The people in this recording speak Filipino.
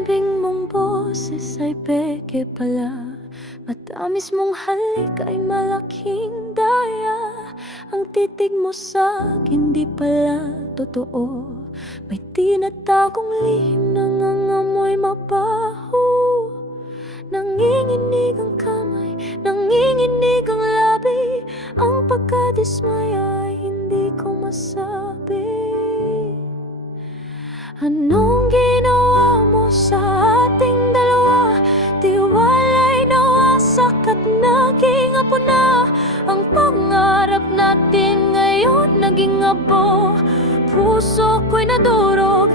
lambing mong boses ay peke pala, matamis mong halik ay malaking daya. Ang titig mo sa'kin di pala totoo, may tinatagong lihim nangangamoy mabaho. Nanginginig ang kamay, nanginginig ang labi, ang pagkadismay ay hindi ko masabi. Anong ginawa mo sa ating dalawa? Tiwala'y nawasak at naging apo na. Ang pangarap natin ngayon naging abo. Puso ko'y nadurog